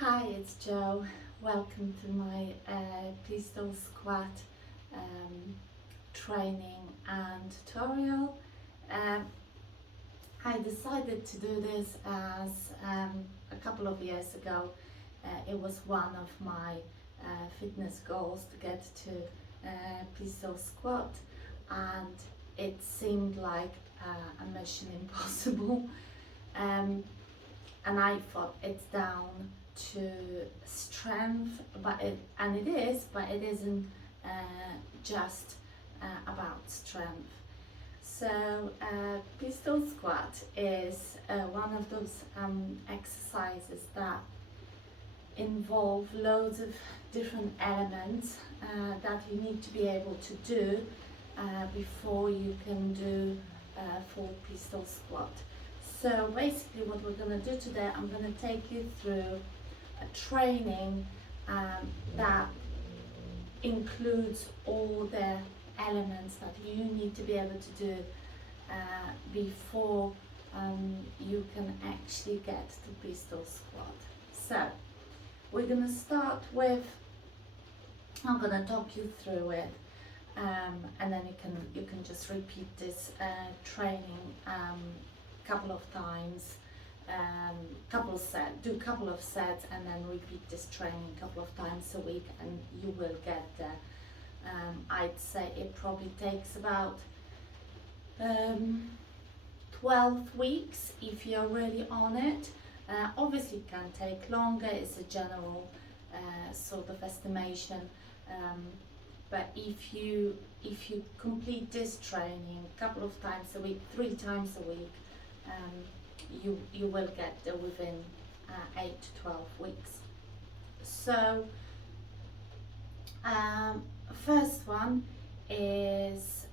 Hi, it's Joe. Welcome to my pistol squat training and tutorial. Um, I decided to do this as a couple of years ago. It was one of my fitness goals to get to pistol squat, and it seemed like a mission impossible. Um, and I thought it's down to strength, and it is, but it isn't just about strength. So pistol squat is one of those exercises that involve loads of different elements that you need to be able to do before you can do full pistol squat. So basically what we're going to do today, I'm going to take you through a training that includes all the elements that you need to be able to do before you can actually get to pistol squat. So we're going to start with, I'm going to talk you through it, and then you can just repeat this training couple of times, do a couple of sets, and then repeat this training a couple of times a week, and you will get there. I'd say it probably takes about 12 weeks if you're really on it. Obviously it can take longer, it's a general sort of estimation, but if you complete this training a couple of times a week, 3 times a week, you will get there within 8 to 12 weeks. So first one is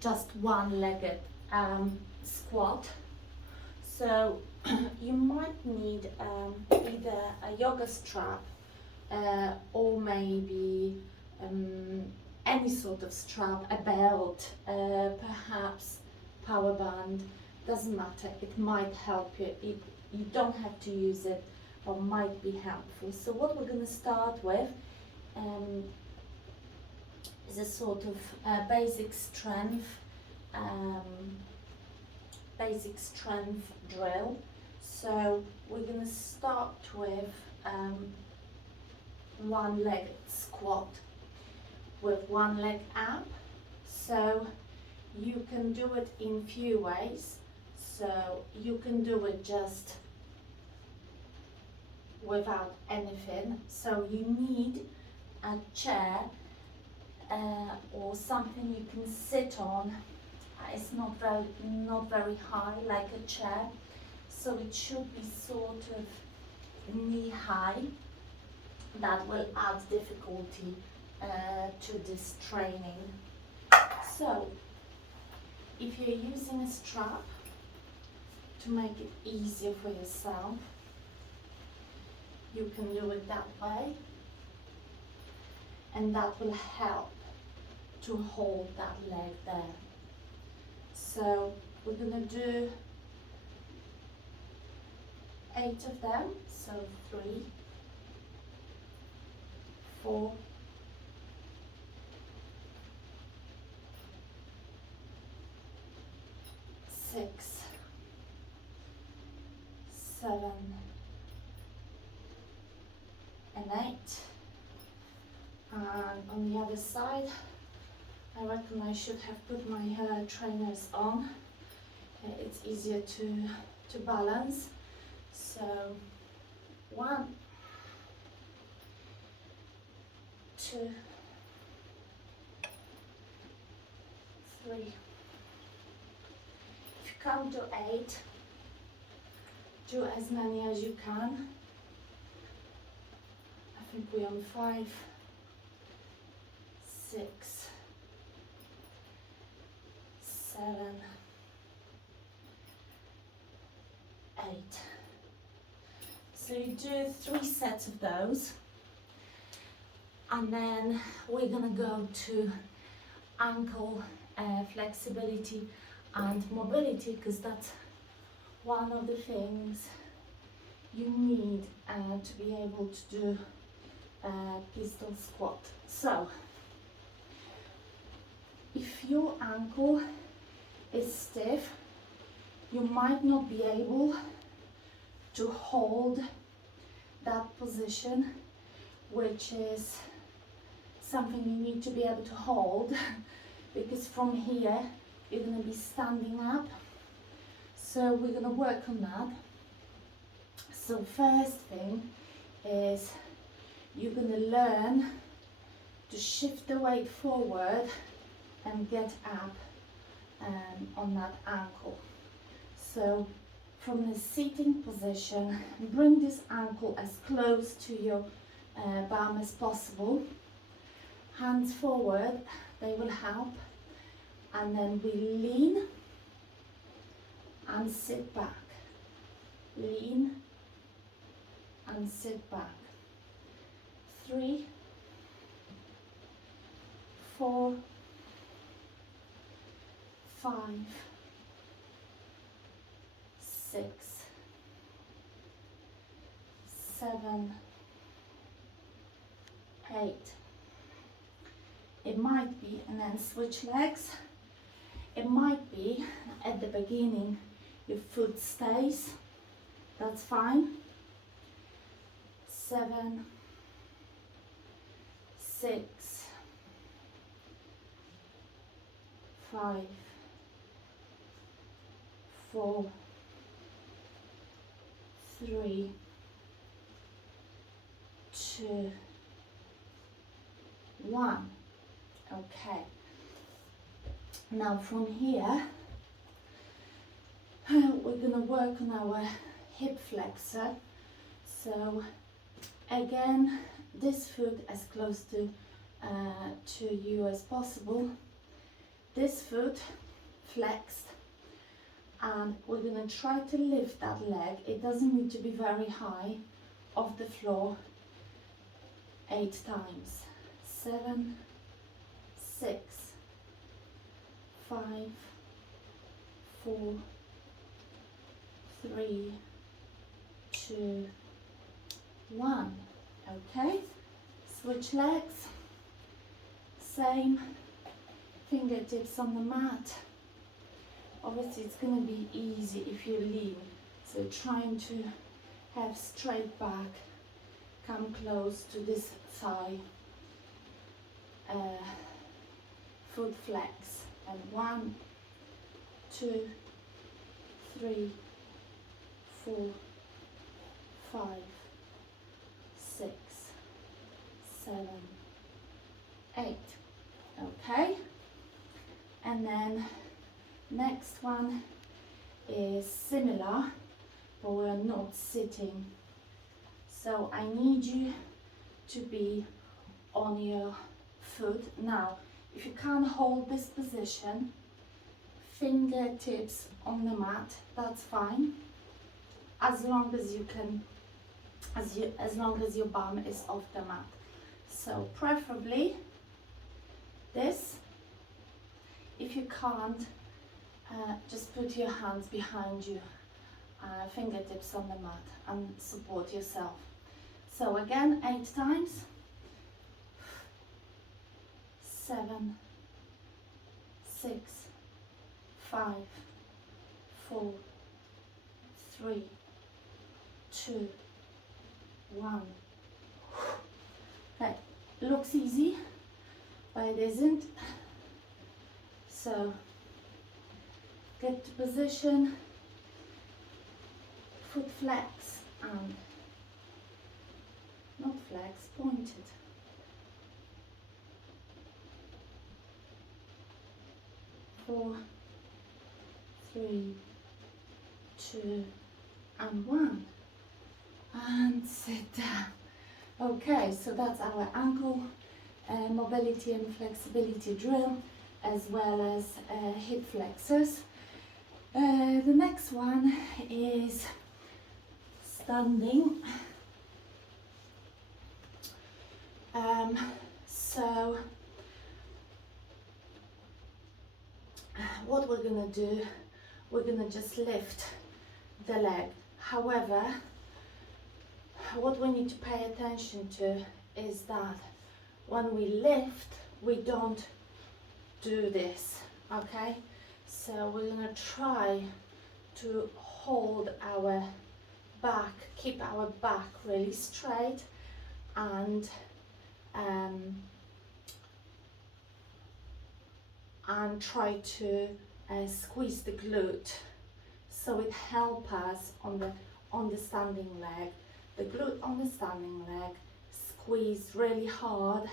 just one-legged squat. So you might need either a yoga strap or maybe any sort of strap, a belt, perhaps power band, doesn't matter, it might help you. You don't have to use it, but might be helpful. So what we're going to start with is a sort of basic strength drill. So we're going to start with one-legged squat with one leg up. So you can do it in few ways. So you can do it just without anything. So you need a chair or something you can sit on. It's not very high like a chair, so it should be sort of knee high. That will add difficulty to this training. So if you're using a strap to make it easier for yourself, you can do it that way, and that will help to hold that leg there. So we're going to do 8 of them, so 3, 4, 6, 7, and 8. And on the other side, I reckon I should have put my trainers on. It's easier to balance. So 1, 2, 3. If you can't do 8, do as many as you can. I think we're on 5, 6, 7, 8. So you do 3 sets of those, and then we're gonna go to ankle flexibility and mobility, because that's one of the things you need to be able to do pistol squat. So if your ankle is stiff, you might not be able to hold that position, which is something you need to be able to hold because from here you're going to be standing up. So we're going to work on that. So first thing is you're going to learn to shift the weight forward and get up on that ankle. So from the sitting position, bring this ankle as close to your bum as possible. Hands forward, they will help. And then we lean and sit back. Lean and sit back. 3, 4, 5, 6, 7, 8. It might be, and then switch legs. It might be at the beginning your foot stays, that's fine. 7, 6, 5, 4, 3, 2, 1. Okay. Now from here, we're going to work on our hip flexor. So again, this foot as close to you as possible. This foot flexed, and we're going to try to lift that leg. It doesn't need to be very high off the floor. 8 times. 7, 6, 5, 4, 3, 2, 1. Okay, switch legs. Same, fingertips on the mat. Obviously it's going to be easy if you lean, so trying to have straight back, come close to this thigh, foot flex, and 1, 2, 3, 4, 5, 6, 7, 8. Okay, and then next one is similar, but we're not sitting. So I need you to be on your foot. Now, if you can't hold this position, fingertips on the mat, that's fine. As long as you can, as long as your bum is off the mat. So preferably this. If you can't, just put your hands behind you, fingertips on the mat, and support yourself. So again, 8 times. 7, 6, 5, 4, 3, 2, 1. Okay, looks easy, but it isn't. So get to position, foot flex, and not flex, pointed. Four, 3, 2, and 1. And sit down. Okay, so that's our ankle mobility and flexibility drill, as well as hip flexors. The next one is standing. So what we're gonna do, we're gonna just lift the leg. However, what we need to pay attention to is that when we lift, we don't do this, okay? So we're gonna try to hold our back, keep our back really straight, and try to squeeze the glute, so it helps us on the standing leg. The glute on the standing leg, squeeze really hard.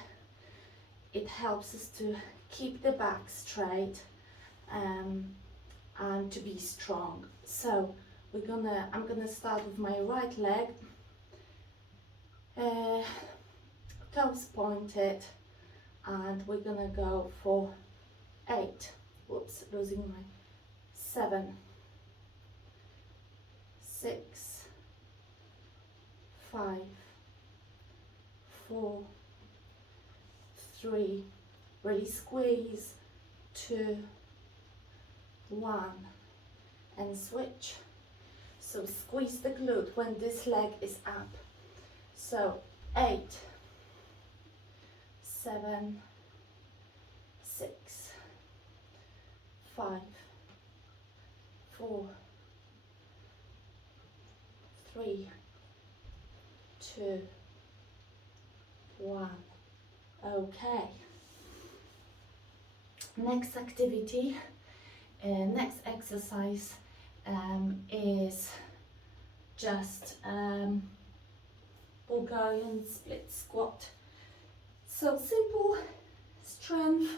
It helps us to keep the back straight and to be strong. So I'm gonna start with my right leg, toes pointed, and we're gonna go for 8, whoops, losing my 7, 6, 5, 4, 3, really squeeze, 2, 1, and switch. So squeeze the glute when this leg is up. So 8, 7, 6, 5, 4, 3, 2, 1. Okay. Next activity, next exercise is just Bulgarian split squat. So simple, strength.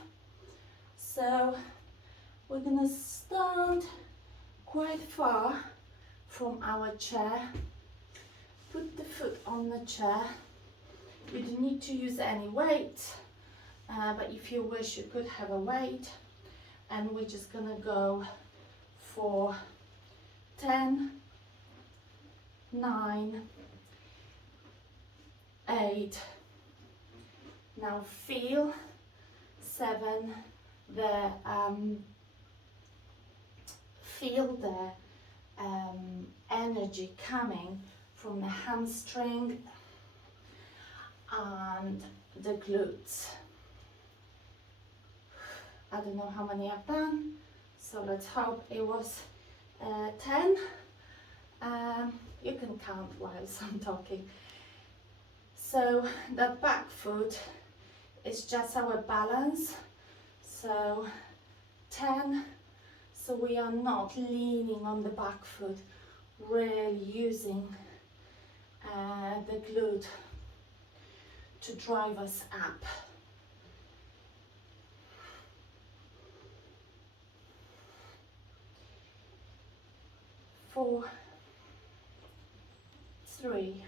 So we're gonna stand quite far from our chair. Put the foot on the chair. You don't need to use any weight, but if you wish, you could have a weight. And we're just gonna go for 10, 9, 8. Now feel 7. Feel the energy coming from the hamstring and the glutes. I don't know how many I've done, so let's hope it was 10. You can count whilst I'm talking. So the back foot is just our balance. So 10. So we are not leaning on the back foot, really using the glute to drive us up. 4, 3,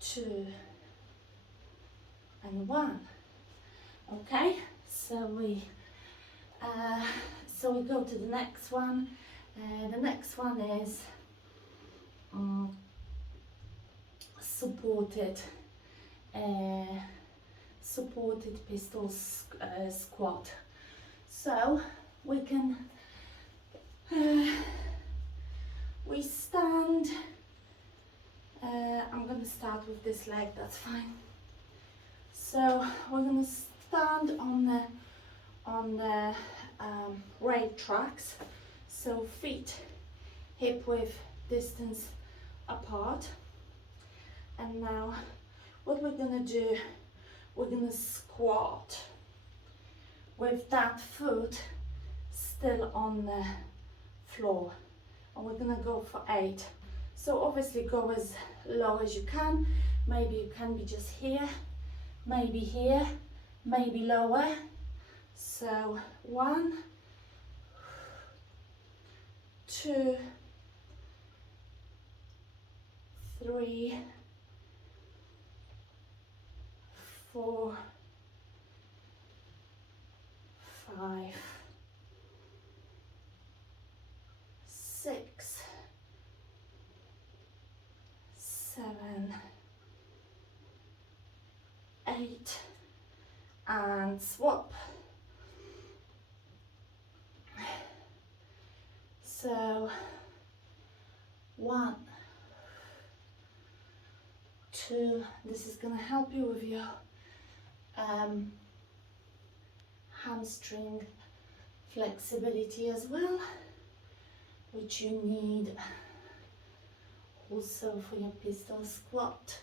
2, and 1. Okay, so we go to the next one. The next one is supported pistol squat. So we can we stand. I'm gonna start with this leg, that's fine. So we're gonna stand on the right tracks, so feet hip width distance apart. And now what we're gonna do, we're gonna squat with that foot still on the floor, and we're gonna go for 8. So obviously go as low as you can. Maybe you can be just here, maybe here, maybe lower. So 1, 2, 3, 4, 5, 6, 7, 8, and swap. So 1, this is gonna help you with your hamstring flexibility as well, which you need also for your pistol squat.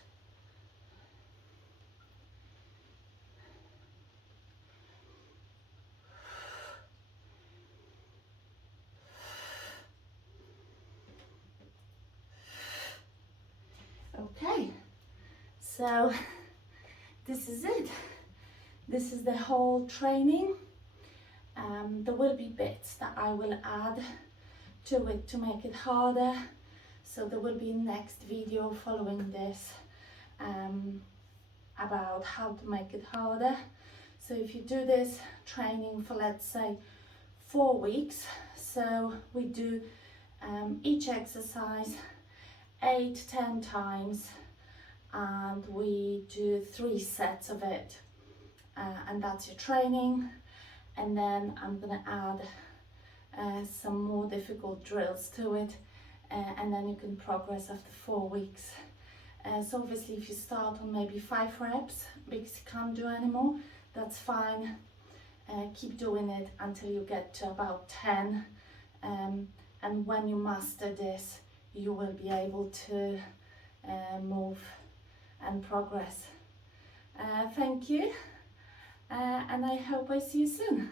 Okay, so this is it. This is the whole training. There will be bits that I will add to it to make it harder. So there will be next video following this about how to make it harder. So if you do this training for, let's say, 4 weeks, so we do each exercise 8-10 times, and we do 3 sets of it, and that's your training. And then I'm gonna add some more difficult drills to it, and then you can progress after 4 weeks. So obviously if you start on maybe 5 reps because you can't do anymore, that's fine. Keep doing it until you get to about 10, and when you master this, you will be able to move and progress. Thank you, and I hope I see you soon.